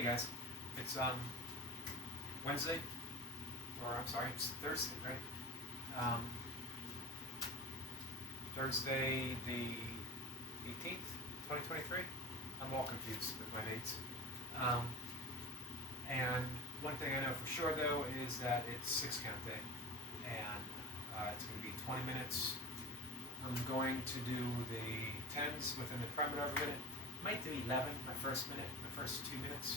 Hey guys, it's Wednesday, or I'm sorry, it's Thursday, right? Thursday the 18th, 2023. I'm all confused with my dates. And one thing I know for sure though is that it's 6-count day, and it's going to be 20 minutes. I'm going to do the 10s within the perimeter of a minute. Might do 11, my first 2 minutes,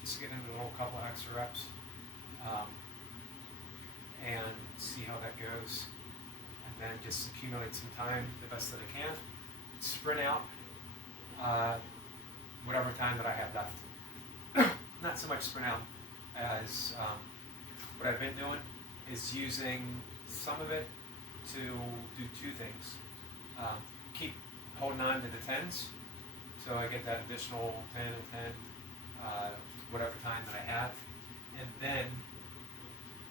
just to get into a little couple extra reps, and see how that goes, and then just accumulate some time the best that I can, sprint out whatever time that I have left. Not so much sprint out as what I've been doing is using some of it to do two things. Keep holding on to the 10s, so I get that additional 10 and 10, whatever time that I have. And then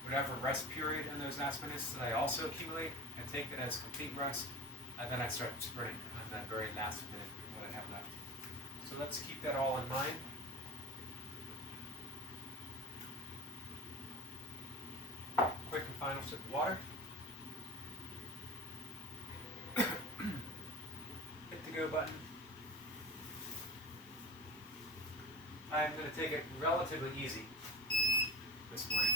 whatever rest period in those last minutes that I also accumulate, I take it as complete rest, and then I start sprinting on that very last minute what I have left. So let's keep that all in mind. Quick and final sip of water. Hit the go button. I'm going to take it relatively easy this morning.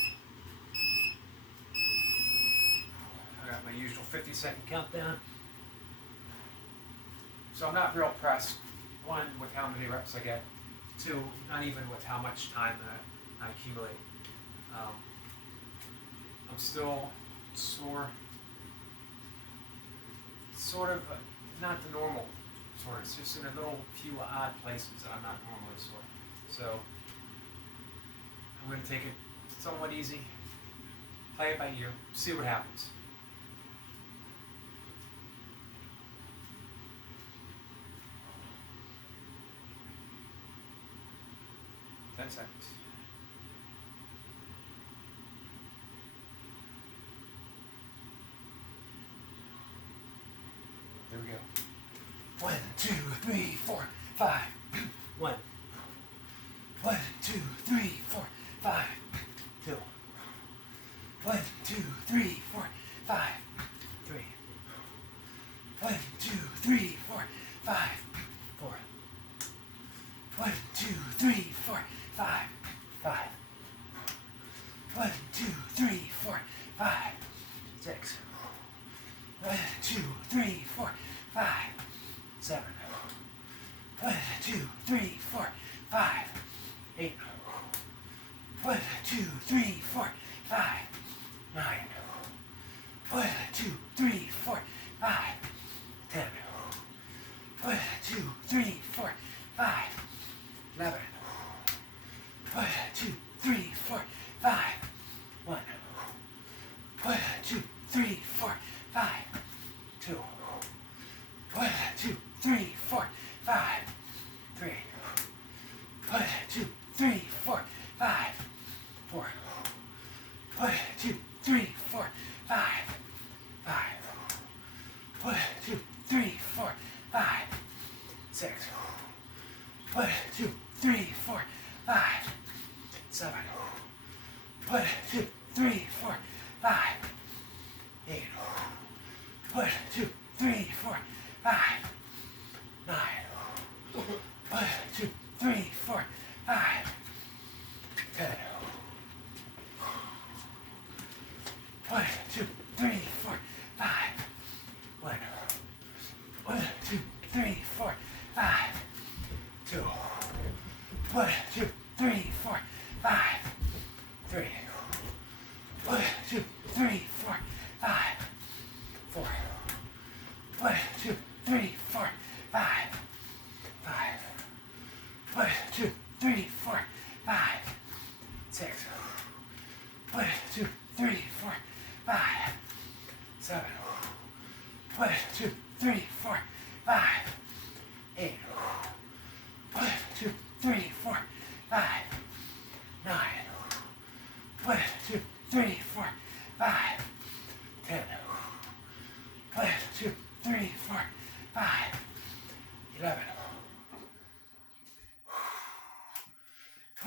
I got my usual 50-second countdown. So I'm not real pressed, one, with how many reps I get, two, not even with how much time that I accumulate. I'm still sore, sort of not the normal sore. It's just in a little few odd places that I'm not normally sore. So I'm going to take it somewhat easy, play it by ear, see what happens. Ten seconds. There we go. 1, 2, 3, 4, 5. 1. 1, 2, 3, 4, 5. 2. 1, 2, 3, 4, 5. 3. 1, 2, 3, 4, 5. 4. 1, 2, 3, 4, 5. 5. 1, 2, 3, 4, 5. 6. 1, 2, 3, 4, 5. 7. 1, 2, 3, 4, 5. 8. 1, 2, 3, 4, 5. 9. 1, 2, 3, 4, 5. 10. 1, 2, 3, 4, 5. 11. 1, 2, 3, 4, 5. 1. 1, 2, 3, 4, 5. 2. 1, 2, 3, 4, 5. 3. 1, 2, 3, 4, 5. 4. 1, 2, 3, 4, 5. 5. 1, 2, 3, 4, 5. 6. 1, 2, 3, 4, 5. 7. 1, 2, 3, 4, 5. 8. 1, 2, 3, 4, 5. 9. 1, 2, 3, 4, 5. 10. 1, 2, 3, 4, 5. 1. 1, 2, 3, 4, 5. 2. 1, 2, 3, 4, 5. 3. 1, 2, 3, 4, 5. 4. 1, 2, 3, 4, 5. 5. 1, 2, 3, 4, 5. 6. 1, 2, 3, 4, 5. 7. 1, 2, 3, 4, 5. 8. 1, 2, 3, 4, 5. 9. 1, 2, 3, 4, 5. 10. 1, 2, 3, 4, 5. 11.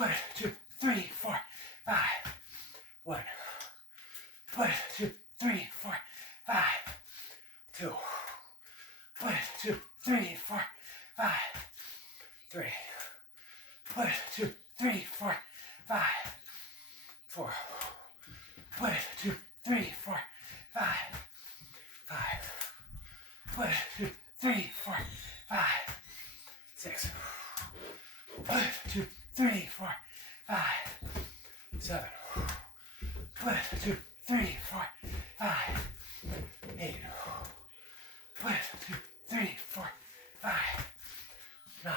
1, 2, 3, 4, 5. 1. 1, 2, 3, 4, 5. 2. 1, 2, 3, 4, 5. 3. 1, 2, 3, 4, 5. 4. 1, 2, 3, 4, 5. 5. 1, 2, 3, 4, 5. 6. 1, 2, 3, 4, 5. 7. 1, 2, 3, 4, 5. 8. 1, 2, 3, 4, 5. 9.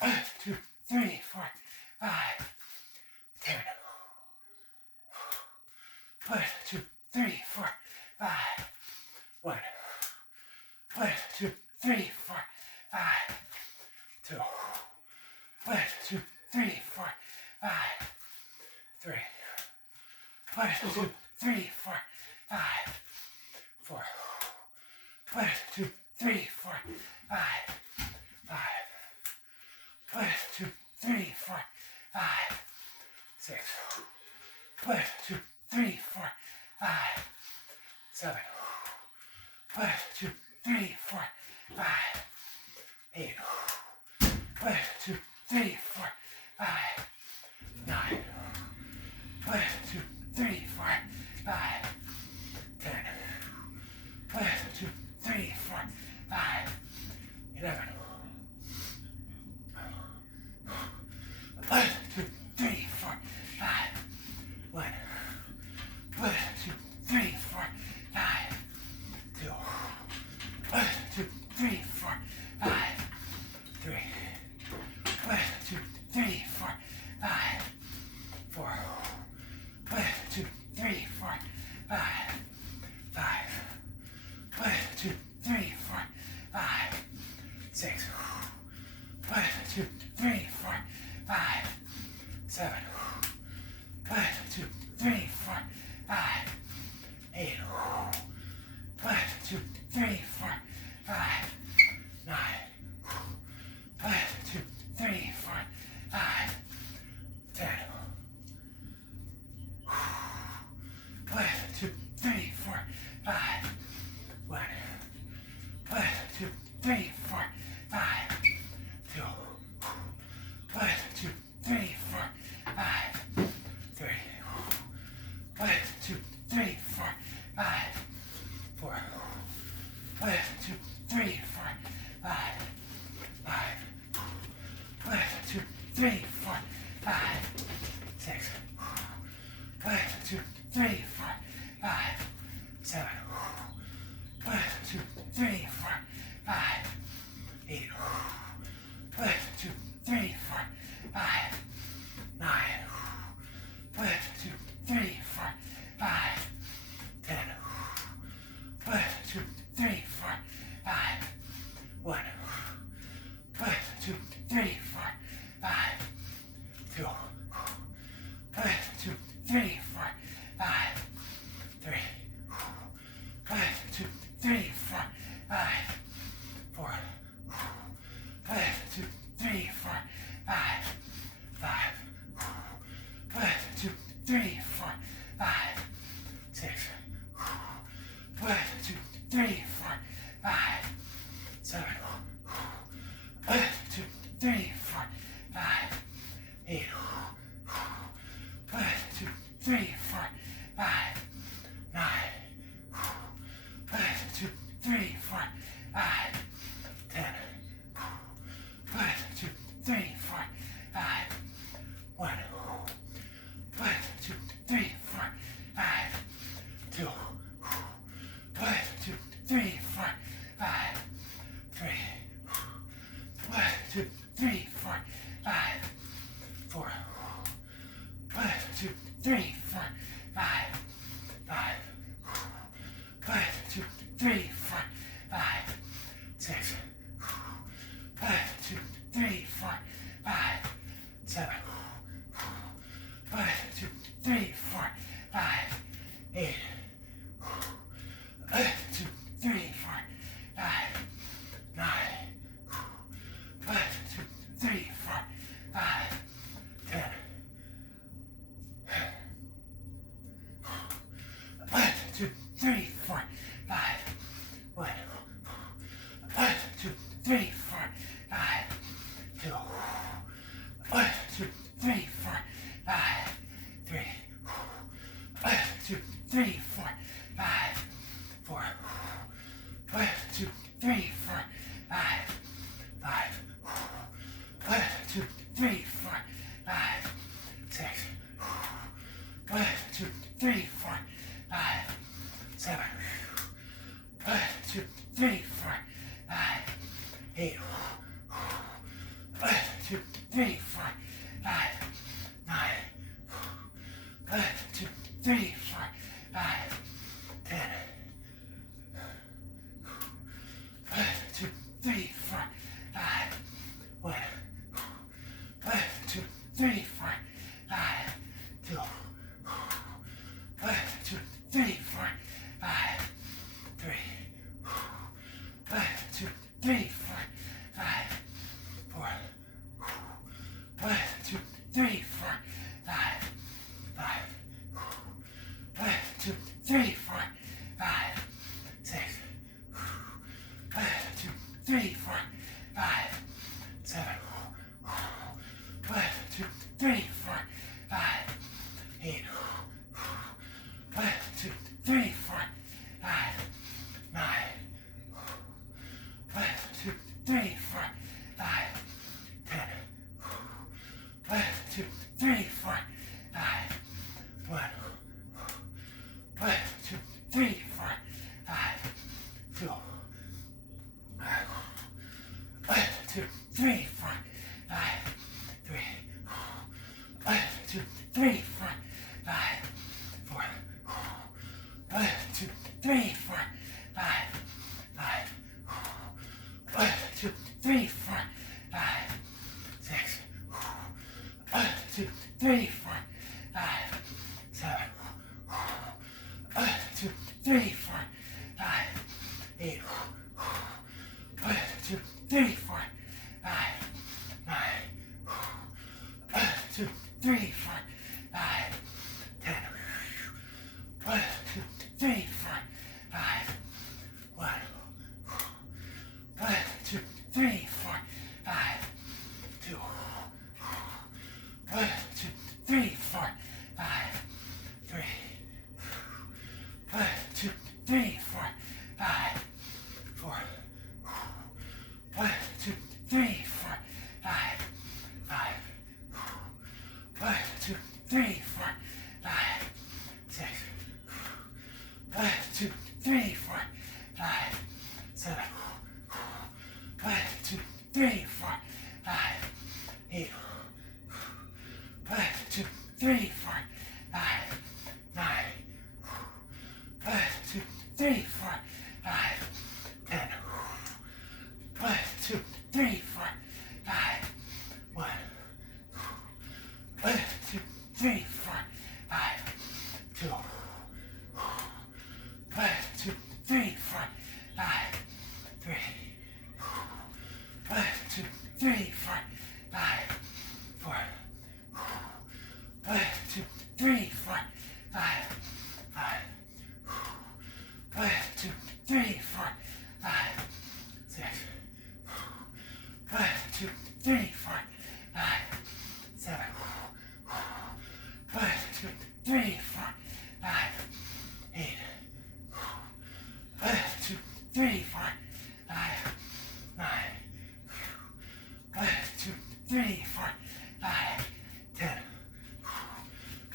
1, 2, 3, 4, 5. 10. 1, 2, 3, 4, 5. 1. 1, 2, 3, 4, 5. 2. 1, 2, 3, 4, 5. 3. 1, 2, 3, 4, 5. 4. 1, 2, 3, 4, 5. 5. 1, 2, 3, 4, 5. 6. 1, 2, 3, 4, 5. 7. 1, 2, 3, 4, 5. 8. 1, 2, 3, 4, 5. 9. 1, 2, 3, 4, 5. 10. 1, 2, 3, 4, 5. 11. 1, 2, 3, 4, 5. 1. 1, 2, 3, 4, 5. 2. 1, 2, 3, 4, 5. 3. 1, 2, 3, 4, 5. 4. 1, 2, 3, 4, 5. 5. 1, 2, 3, 4, 5. 6. 1, 2, 3, 4, 5. 7. 1, 2, 3, 4, 5. 8. 1, 2, 3, 4, 5. 9. 1, 2, 3, 4, 5. 10. 1, 2, 3, 4, 5. 1. 1, 2, 3, 4, 5. 2. 1, 2, 3, 4, 5. 3. 1, 2, 3, 4, 5. 4. 1, 2, 3, 4, 5. 5. 1, 2, 3, 4, 5. 6. 1, 2, 3, 4, 5. 7. 1, 2, 3, 4, 5. 8. 1, 2, 3, 4, 5. 9. 1, 2, 3, 4, 5. 10. 1, 2, 3, 4, 5. 1. 1, 2, 3, 4, 5. 2. 1, 2, 3, 4, 5. 3. 1, 2, 3, 4, 5. 4. 1, 2, 3, 4, 5. 5. 1, 2, 3, 4, 5. 6. 1, 2, 3, 4, 5. 7. 1, 2, 3, 4, 5. 8. 1, 2, 3, 4, 5. 9. 1, 2, 3, 4, 5. 10. 1, 2, 3, 4, 5. 1. 1, 2, 3, 4, 5. 2. 1, 2, 3, 4, 5. 3. 1, 2, 3, 4, 5. 4. 1, 2, 3, 4, 5. 5. 1, 2, 3, 4, 5. 6. 1, 2, 3, 4, 5. 7. 1, 2, 3, 4, 5. 8. 1, 2, 3, 4, 5. 9. 1, 2, 3, 4, 5. 3, 4, 5, 2, 1, 2, 3, 4, 5, 3, 1, 2, 3, 4, 5, 4, 1, 2, 3, 4, 5, 5, 1, 2, 3, 4, 5, 6, 1, 2, 3, 4, 5, 7, 1, 2, 3, 4, 5, 8, 1, 2, 3, 4, 5, 9, 1, 2, 3, 4, 5, 10, 1, 2, 3, 4, 5, 1, 2, 3, 4, 5, 2, 1, 2, 3, 4, 5, 3, 1, 2, 3, 4, 5, 4, 1, 2, 3, 4, 5, 5, 1, 2, 3, 4, 5, 6, 1, 2, 3, 4, 5, 7, 1, 2, 3, 4, 5, 8, 1, 2, 3, 4, 5, 9, 1, 2, 3, 4, 5, 10, 1, 2, 3, 4, 5, 1, 1, 2, 3, 4, 5, 2, 1, 2, 3, 4, 5, 3, 1, 2, 3, 4, 5, 4, 1, 2, 3, 4, 5, 5, 1, 2, 3, 4, 5, 6, 1, 2, 3, 4, 5, 7, 1, 2, 3, 4, 5, 8, 1, 2, 3, 4, 5, 9, 1, 2, 3, 4, 5, 10, 1, 2, 3, 4, 5, 1, 1, 2, 3, 4, 5, 2, 1, 2, 3, 4, 5, 3, 1, 2, 3, 4, 5, 4, 1, 2, 3, 4, 5, 5, 1, 2, 3, 4, 5, 6, 1, 2, 3, 4, 5, 7, 1, 2, 3, 4, 5, 8, 1, 2, 3, 4, 5, 9, 1, 2, 3, 4, 5, 10, 1, 2, 3, 4, 5, 1, 1, 2, 3, 4, 5, 2, 1, 2, 3, 4, 5, 3, 1, 2, 3, 4, 5, 4, 1, 2, 3, 4, 5, 5, 1, 2, 3, 4, 5, 6, 1, 2, 3, 4, 5, 7, 1, 2, 3, 4, 5, 8, 1, 2, 3, 4, 5, 9, 1, 2, 3, 4, 5, 10,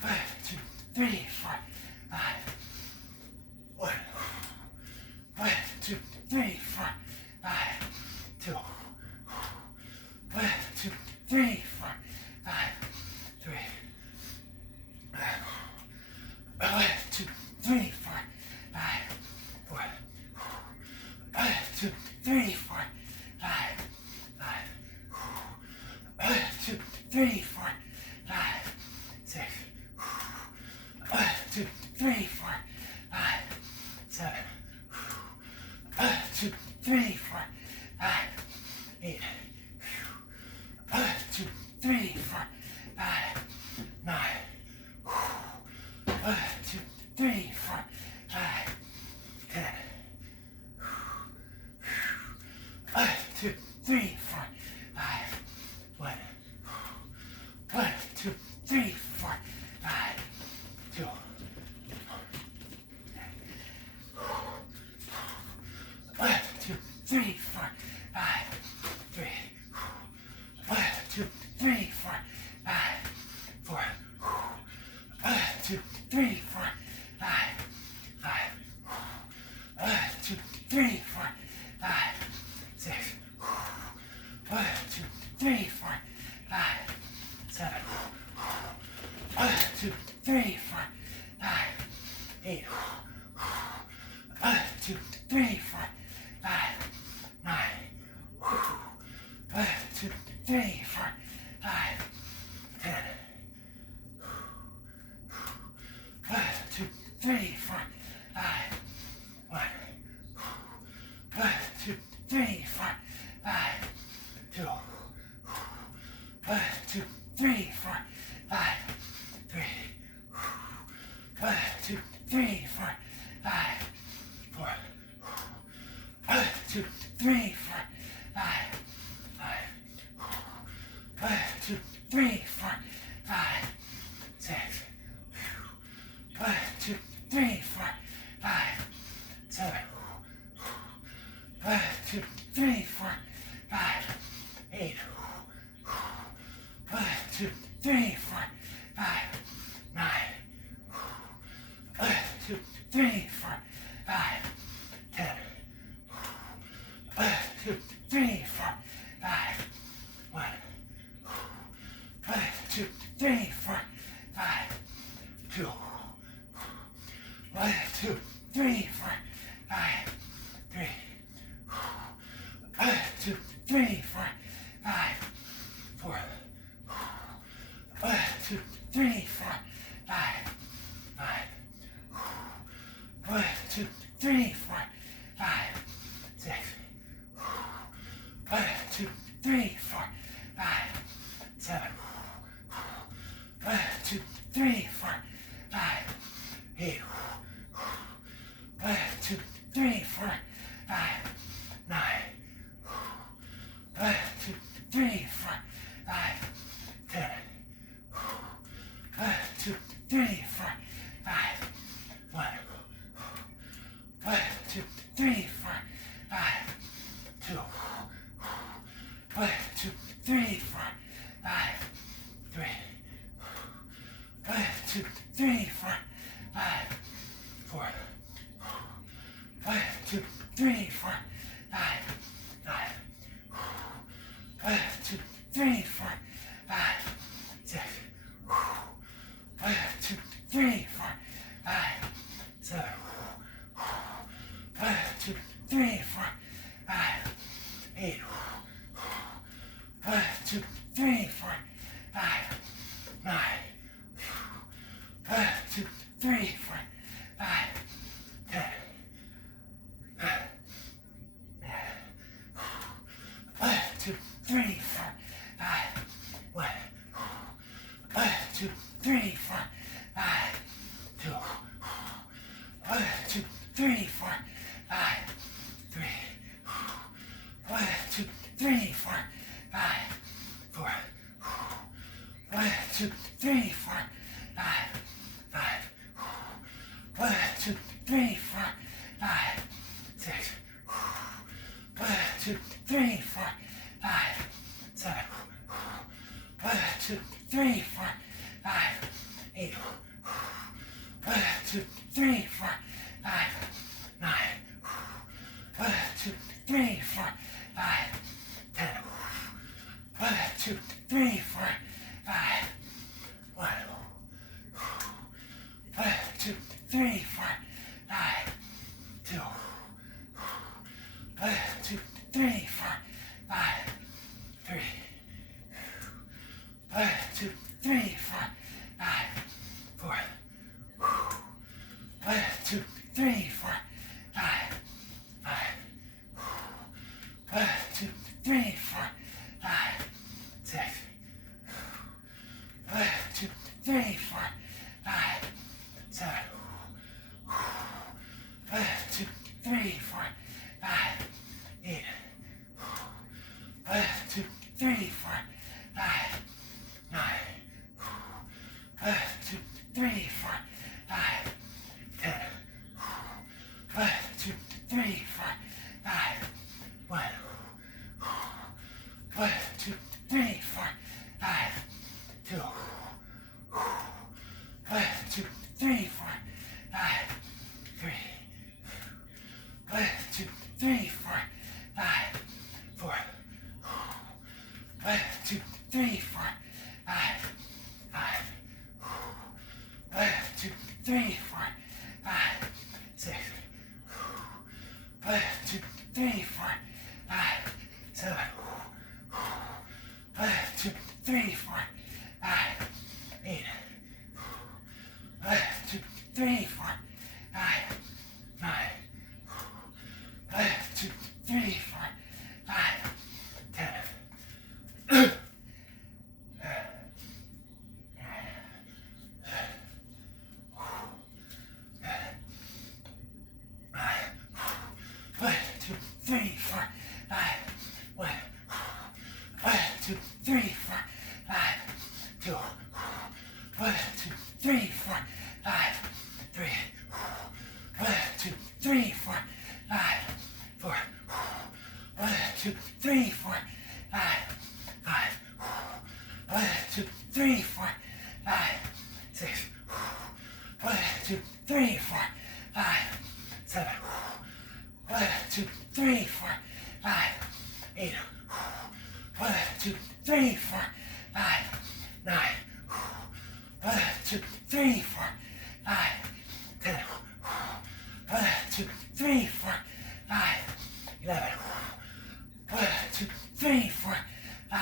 1, 2, 3, 4, 5, 1, 1, 2, 3, 4, 5, 2, 1, 2, 3, 4, 5, 3, 1, 2, 3, 4, 5, 4, 1, 2, 3, 4, 5, 5, 1, 2, 3, 4, 5, 6, 1, 2, 3, 4, 5, 7, 1, 2, 3, 4, 5, 8, 1, 2, 3, 4, 5, 9, 1, 2, 3, 4, 5, 10, 1, 2, 3, 4, 5. 1, 1, 2, 3, 4, 5, 2. 1, 2, 3, 4, 5, 3. 1, 2, 3, 4, 5, 4. 1, 2, 3, 4, 5, 5. 1, 2, 3, 4, 5, 6. 1, 2, 3, 4, 5, 7. 1, 2, 3, 4, 5, 8. 1, 2, 3, 4, 5, 9. 1, 2, 3, 4, 5, 10. 1, 2, 3, 4, 5, 1. 1, 2, 3, 4, 5, 2. 1, 2, 3, 4, 5, 3. 1, 2, 3, 4, 5, 4. 1, 2, 3, 4, 5, 5. 1, 2, 3, 4, 5, 6. 1, 2, 3, 4, 5, 7. 1, 2, 3, 4, 5, 8. 1, 2, 3, 4, 5, 9. 1, 2, 3, 4, 5, 10. 1, 2, 3, 4, 5, 1. 1, 2, 3, 4, 5, 2. 1, 2, 3, 4, 5, 3. 1, 2, 3, 4, 5, 4. 1, 2, 3, 4, 5, 5. 1, 2, 3, 4, 5, 6. 1, 2, 3, 4, 5, 7. 1, 2, 3, 4, 5, 8. 1, 2, 3, 4, 5, 9. 1, 2, 3, 4, 5, 10. 1, 2, 3, 4, 5, 1. 1, 2, 3, 4, 5, 2. 1, 2, 3, 4, 5, 3. 1, 2, 3, 4, 5, 4. 1, 2, 3, 4, 5, 5. 1, 2, 3, 4, 5, 6. 1, 2, 3, 4, 5, 7. 1, 2, 3, 4, 5, 8. 1, 2, 3, 4, 5, 9. 1, 2, 3, 4, 5, 10. 1, 2, 3, 4, 5, 1. 1, 2, 3, 4, 5, 2. 1, 2, 3, 4, 5, 3. 1, 2, 3, 4, 5, 4. 1, 2, 3, 4, 5, 5. 1, 2, 3, 4, 5, 6. 1, 2, 3, 4, 5, 7. 1, 2, 3, 4, 5, 8. 1, 2, 3, 4, 5, 9. 1, 2, 3, 4, 5, 10. 1, 2, 3, 4, 5, 1. 1, 2, 3, 4, 5, 2. 1, 2, 3, 4, 5, 3. 1, 2, 3, 4, 5, 4. 1, 2, 3, 4, 5, 5. 1, 2, 3, 4, 5, 6. 1, 2, 3, 4, 5, 7. 1, 2, 3, 4, 5, 8. 1, 2, 3, 4, 5, 9. 1, 2, 3, 4, 5, 10. 1, 2, 3, 4, 5, 1. 1, 2, 3, 4, 5, 2. 1, 2, 3, 4, 5, 3. 1, 2, 3, 4, 5, 4. 1, 2, 3, 4, 5, 5. 1, 2, 3, 4, 5, 6. 1, 2, 3, 4, 5, 7. 1, 2, 3, 4, 5, 8. 1, 2, 3, 4, 5, 9. 1, 2, 3, 4, 5, 10. 1, 2, 3, 4, 5, 1. 1, 2, 3, 4, 5, 2. 1, 2, 3, 4, 5, 3. 1, 2, 3, 4, 5, 4. 1, 2, 3, 4, 5, 5. 1, 2, 3, 4, 5, 6. 1, 2, 3, 4, 5, 7. 1, 2, 3, 4, 5, 8. 1, 2, 3, 4, 5, 9. 1, 2, 3, 4, 5, 10. 1, 2, 3, 4, 5, 11. 1, 2, 3, 4, 5,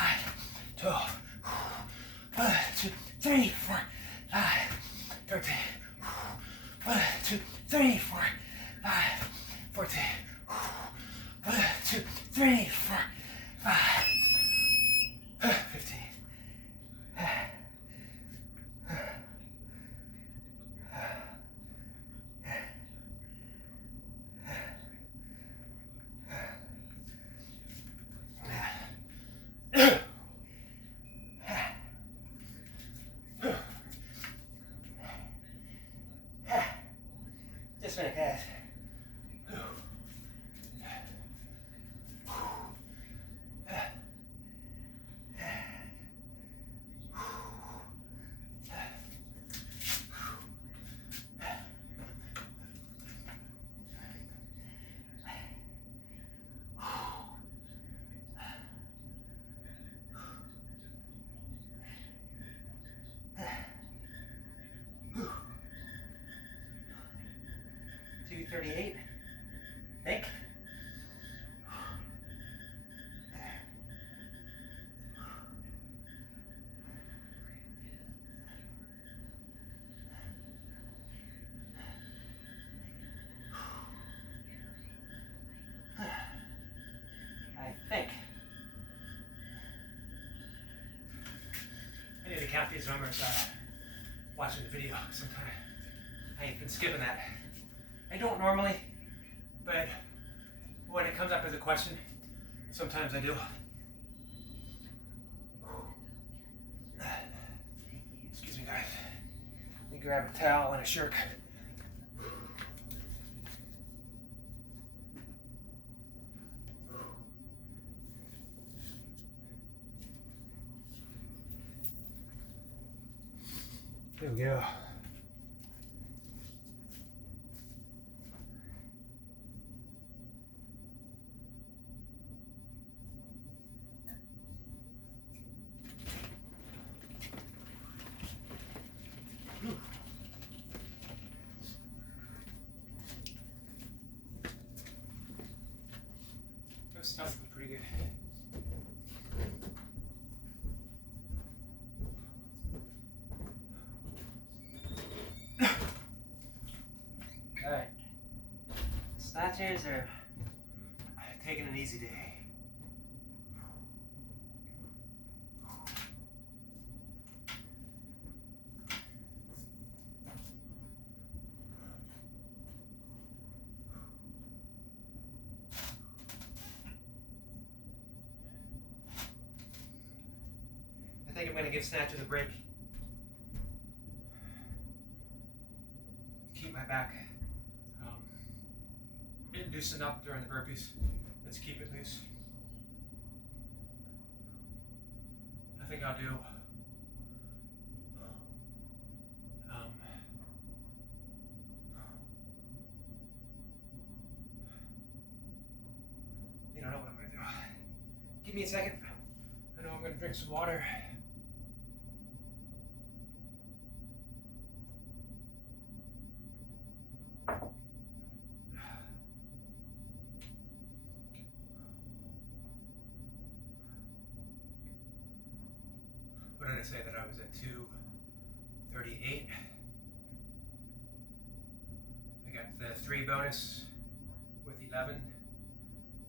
12. 1, 2, 3, 4, 5, 13. 1, 2, 3, 4, 5, 14. 1, 2, 3, 4, 5, 15. 2 minutes. $238. Think. I think. I need to count these numbers watching the video sometime. I've been skipping that. I don't normally, but when it comes up as a question, sometimes I do. Excuse me, guys. Let me grab a towel and a shirt. There we go. Those stuff look pretty good. Alright. Snatchers are taking an easy day. think I'm going to give snatches a break. Keep my back loosened up during the burpees. Let's keep it loose. I think I'll do you don't know what I'm going to do. Give me a second. I know I'm going to drink some water. What did I say that I was at 238? I got the 3 bonus with 11.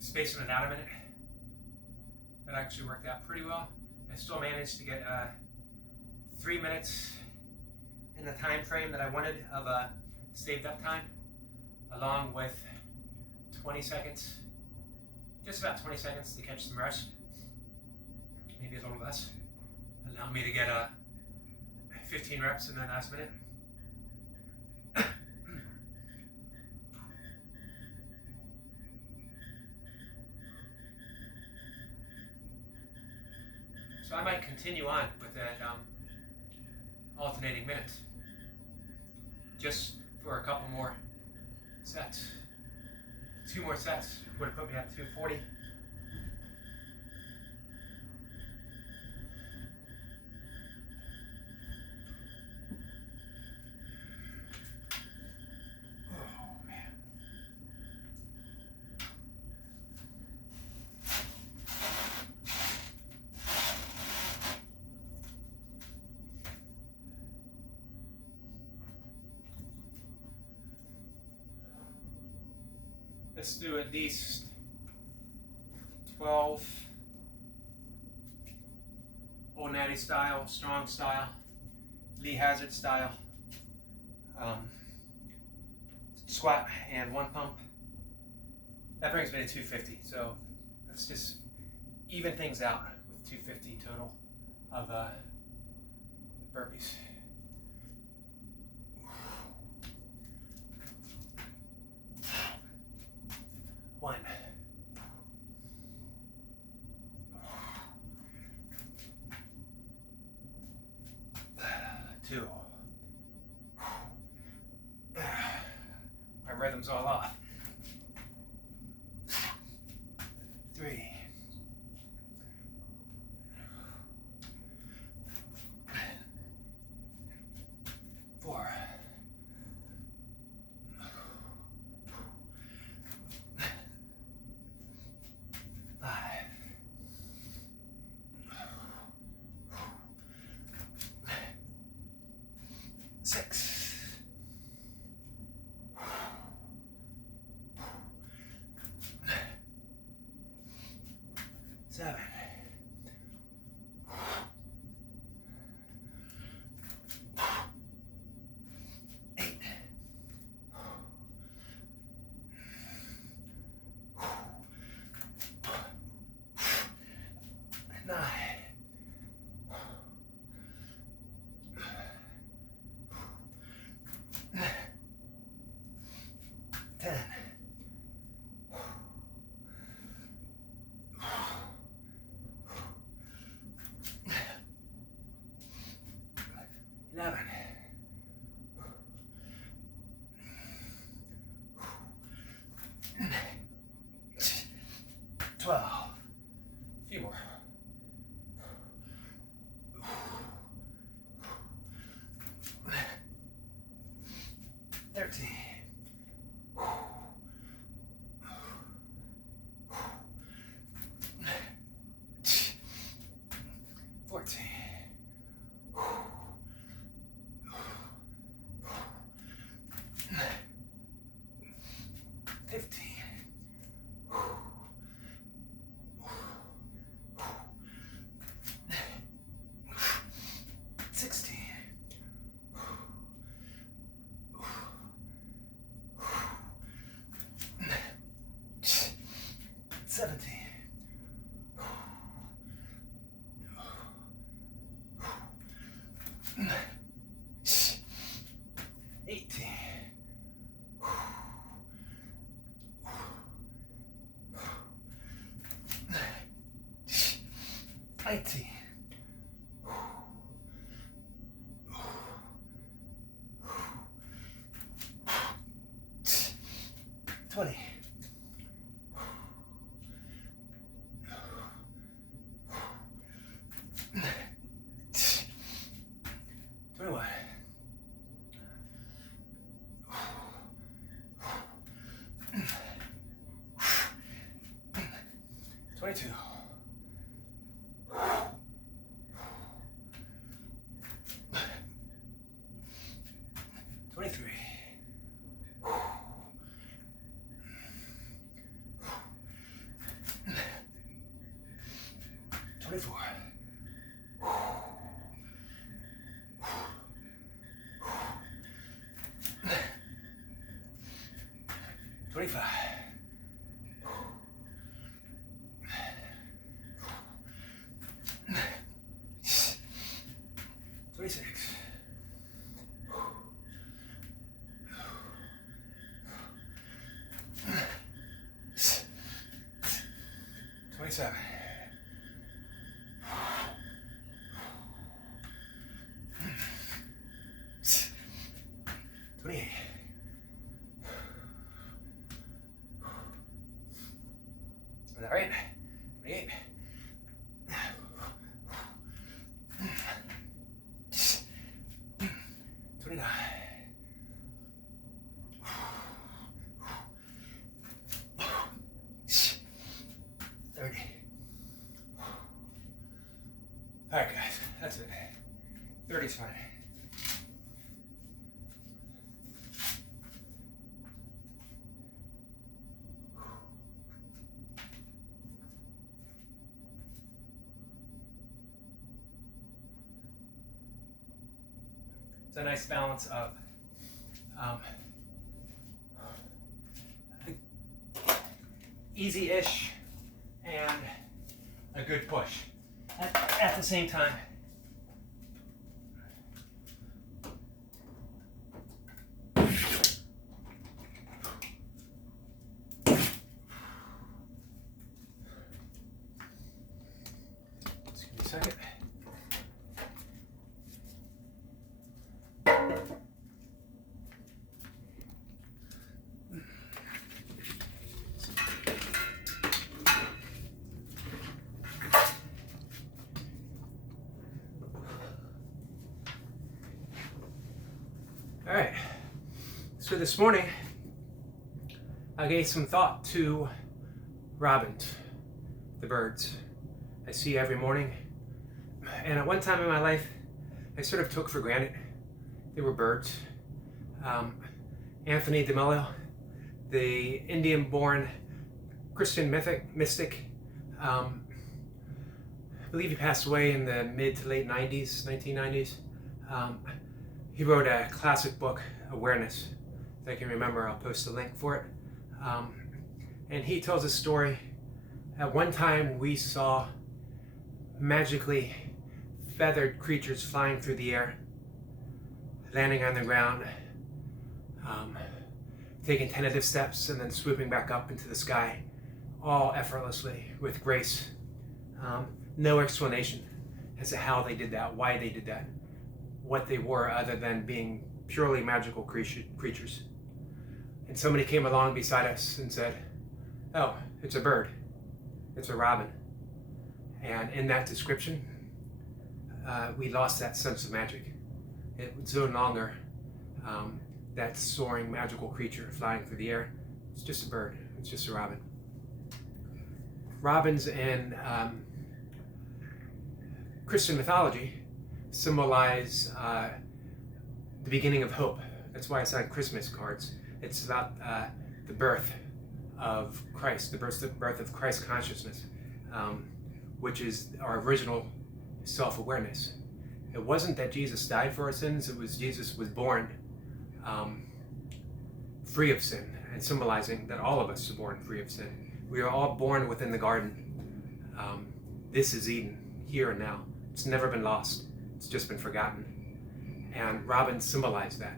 Spacing it out a minute. That actually worked out pretty well. I still managed to get 3 minutes in the time frame that I wanted of saved up time, along with 20 seconds, just about 20 seconds to catch some rest, maybe a little less. Allow me to get 15 reps in that last minute. So I might continue on with that alternating minutes, just for a couple more sets. 2 more sets would have put me at 240. Let's do at least 12 Old Natty style, strong style, Lee Hazard style, squat and 1 pump. That brings me to 250. So let's just even things out with 250 total of burpees. One. 2. My rhythm's all off. 3. 4. 5. 6. 19. 20. 21. 22. 23. 24. 25. 26. 27. 28. 'Is that right? 28. 29. 30. All right, guys, that's it. 30's fine. It's a nice balance of easy-ish and a good push at the same time. Just give me a second. All right, so this morning I gave some thought to robins, the birds I see every morning. And at one time in my life, I sort of took for granted they were birds. Anthony de Mello, the Indian-born Christian mystic, I believe he passed away in the mid to late 1990s. He wrote a classic book, Awareness. If I can remember, I'll post a link for it. And he tells a story. At one time, we saw magically feathered creatures flying through the air, landing on the ground, taking tentative steps, and then swooping back up into the sky, all effortlessly, with grace. No explanation as to how they did that, why they did that, what they were, other than being purely magical creatures. And somebody came along beside us and said, "Oh, it's a bird. It's a robin." And in that description, we lost that sense of magic. It was no longer that soaring magical creature flying through the air. It's just a bird. It's just a robin. Robins in Christian mythology symbolize the beginning of hope. That's why it's on Christmas cards. It's about the birth of Christ, the birth of Christ consciousness, which is our original self-awareness. It wasn't that Jesus died for our sins, it was Jesus was born free of sin, and symbolizing that all of us are born free of sin. We are all born within the garden. This is Eden, here and now. It's never been lost. It's just been forgotten. And robins symbolize that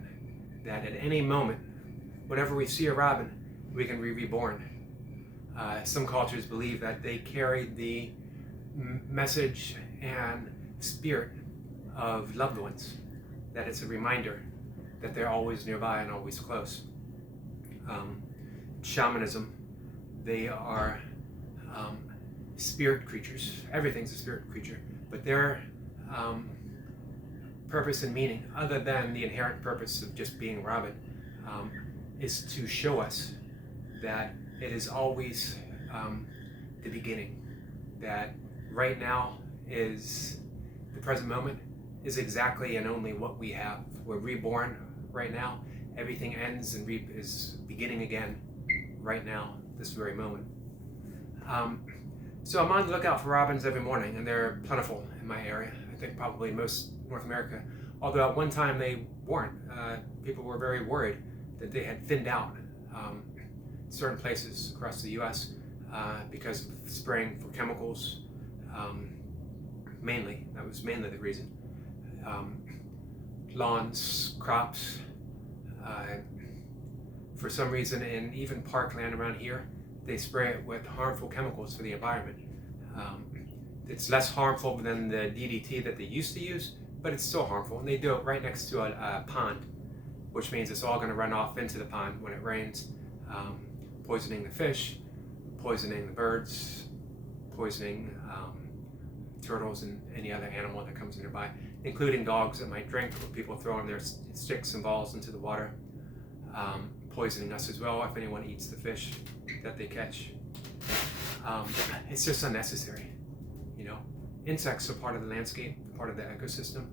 at any moment, whenever we see a robin, we can be reborn. Some cultures believe that they carry the message and spirit of loved ones, that it's a reminder that they're always nearby and always close. Shamanism, they are spirit creatures. Everything's a spirit creature, but their purpose and meaning, other than the inherent purpose of just being Robin, is to show us that it is always the beginning, that right now is the present moment is exactly and only what we have. We're reborn right now. Everything ends and is beginning again right now, this very moment. So I'm on the lookout for robins every morning, and they're plentiful in my area. I think probably most North America. Although at one time they weren't. People were very worried that they had thinned out certain places across the U.S. Because of spraying for chemicals. Mainly, that was mainly the reason. Lawns, crops. For some reason, in even parkland around here, they spray it with harmful chemicals for the environment. It's less harmful than the DDT that they used to use, but it's still harmful. And they do it right next to a pond, which means it's all going to run off into the pond when it rains, poisoning the fish, poisoning the birds, poisoning turtles and any other animal that comes nearby, including dogs that might drink, or people throwing their sticks and balls into the water, poisoning us as well if anyone eats the fish that they catch. It's just unnecessary, you know. Insects are part of the landscape, part of the ecosystem.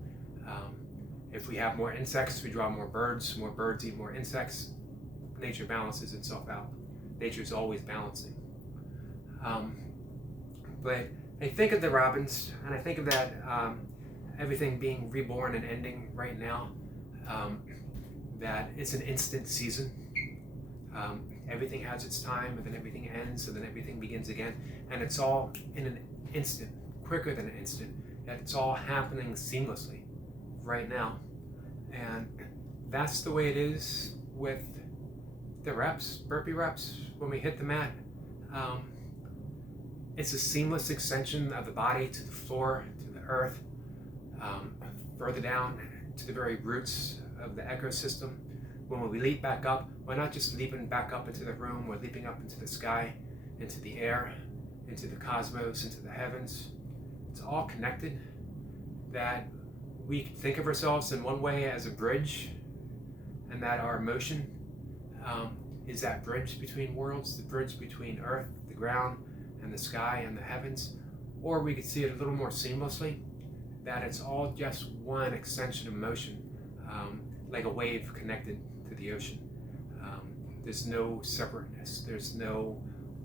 If we have more insects, we draw more birds eat more insects. Nature balances itself out. Nature is always balancing. But I think of the robins, and I think of that everything being reborn and ending right now, that it's an instant season. Everything has its time, and then everything ends, and then everything begins again. And it's all in an instant, quicker than an instant. That it's all happening seamlessly right now. And that's the way it is with the reps, burpee reps, when we hit the mat. It's a seamless extension of the body to the floor, to the earth, further down to the very roots of the ecosystem. When we leap back up, we're not just leaping back up into the room, we're leaping up into the sky, into the air, into the cosmos, into the heavens. It's all connected, that we think of ourselves in one way as a bridge, and that our motion is that bridge between worlds, the bridge between earth, the ground, and the sky and the heavens. Or we could see it a little more seamlessly, that it's all just one extension of motion, like a wave connected to the ocean. There's no separateness. There's no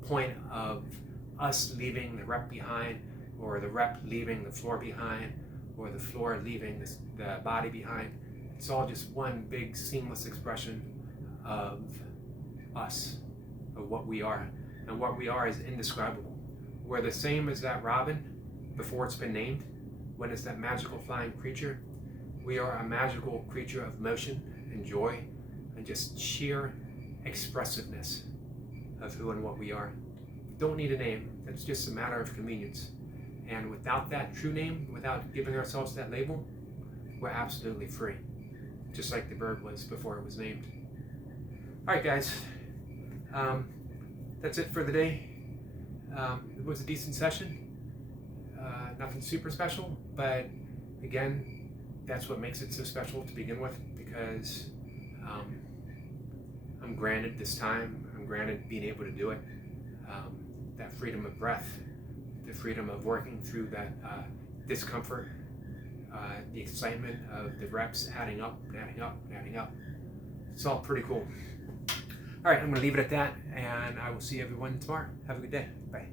point of us leaving the rep behind, or the rep leaving the floor behind, or the floor leaving the body behind. It's all just one big seamless expression of us, of what we are. And what we are is indescribable. We're the same as that robin before it's been named, when it's that magical flying creature. We are a magical creature of motion and joy and just sheer expressiveness of who and what we are. Don't need a name. It's just a matter of convenience. And without that true name, without giving ourselves that label, we're absolutely free. Just like the bird was before it was named. All right, guys. That's it for the day. It was a decent session. Nothing super special, but again, that's what makes it so special to begin with, because I'm granted this time. I'm granted being able to do it. That freedom of breath, the freedom of working through that discomfort, the excitement of the reps adding up and adding up and adding up. It's all pretty cool. All right, I'm going to leave it at that, and I will see everyone tomorrow. Have a good day. Bye.